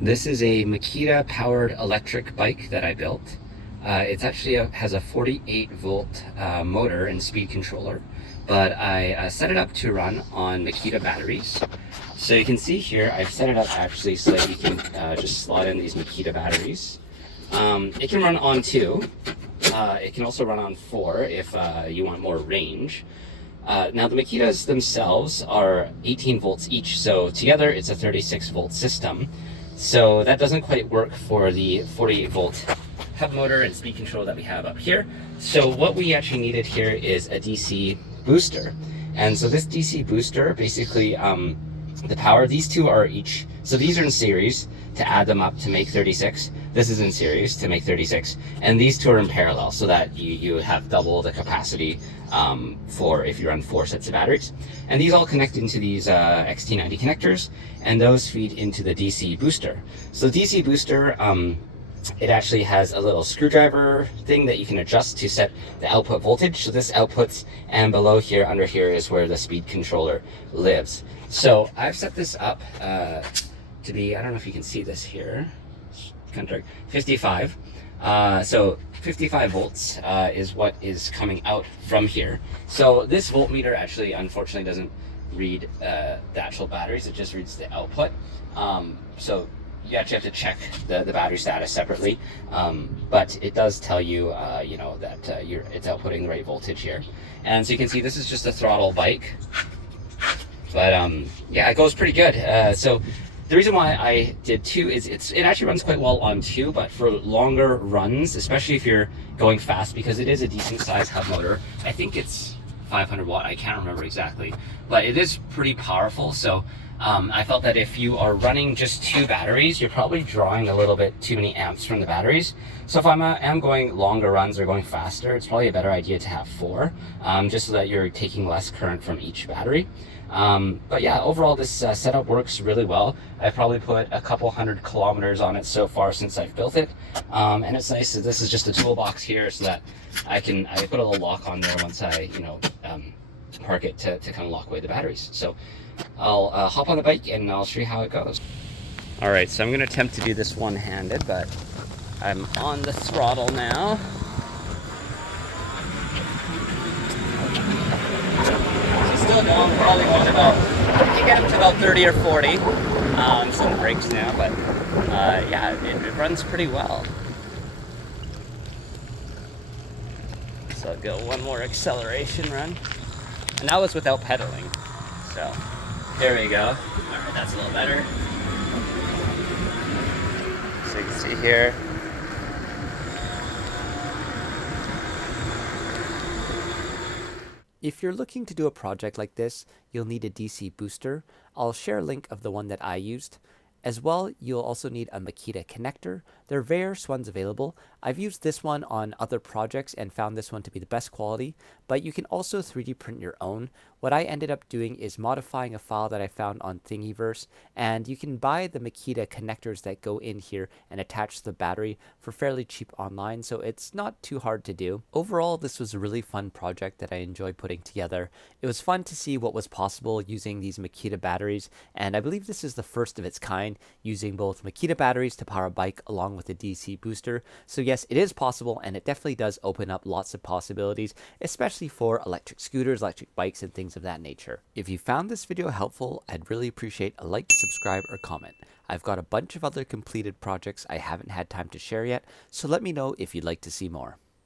This is a Makita powered electric bike that I built. It's actually has a 48 volt motor and speed controller, but I set it up to run on Makita batteries. So you can see here, I've set it up actually so that you can just slot in these Makita batteries. It can run on 2. It can also run on 4 if you want more range. Now the Makitas themselves are 18 volts each, so together it's a 36 volt system. So that doesn't quite work for the 48 volt hub motor and speed control that we have up here. So what we actually needed here is a DC booster. And so this DC booster, basically the power, these two are each, so these are in series to add them up to make 36. This is in series to make 36. And these two are in parallel so that you have double the capacity for if you run 4 sets of batteries. And these all connect into these XT90 connectors, and those feed into the DC booster. So the DC booster, it actually has a little screwdriver thing that you can adjust to set the output voltage. So this outputs, and below here, under here, is where the speed controller lives. So I've set this up to be, I don't know if you can see this here, it's kind of dark, 55. So 55 volts is what is coming out from here. So this voltmeter actually, unfortunately, doesn't read the actual batteries, it just reads the output. So you actually have to check the battery status separately, but it does tell you, you know, that it's outputting the right voltage here. And so you can see this is just a throttle bike, but yeah, it goes pretty good. So the reason why I did 2 is it actually runs quite well on 2, but for longer runs, especially if you're going fast, because it is a decent size hub motor. I think it's 500 watt, I can't remember exactly, but it is pretty powerful. So I felt that if you are running just 2 batteries, you're probably drawing a little bit too many amps from the batteries. So if am going longer runs or going faster, it's probably a better idea to have 4, just so that you're taking less current from each battery. But yeah, overall this setup works really well. I've probably put a couple 100 kilometers on it so far since I've built it. And it's nice that this is just a toolbox here so that I put a little lock on there once I, you know, park it to kind of lock away the batteries. So I'll hop on the bike and I'll show you how it goes. All right, so I'm gonna attempt to do this one-handed, but I'm on the throttle now. Still long, probably going about, I can get up to about 30 or 40. Just on the brakes now, but yeah, it runs pretty well. So I'll go one more acceleration run. And that was without pedaling. So there we go. All right, that's a little better. So you can see here. If you're looking to do a project like this, you'll need a DC booster. I'll share a link of the one that I used. As well, you'll also need a Makita connector. There are various ones available. I've used this one on other projects and found this one to be the best quality, but you can also 3D print your own. What I ended up doing is modifying a file that I found on Thingiverse, and you can buy the Makita connectors that go in here and attach the battery for fairly cheap online, so it's not too hard to do. Overall, this was a really fun project that I enjoyed putting together. It was fun to see what was possible using these Makita batteries, and I believe this is the first of its kind, using both Makita batteries to power a bike along with a DC booster. So yes, it is possible, and it definitely does open up lots of possibilities, especially for electric scooters, electric bikes, and things of that nature. If you found this video helpful, I'd really appreciate a like, subscribe, or comment. I've got a bunch of other completed projects I haven't had time to share yet, so let me know if you'd like to see more.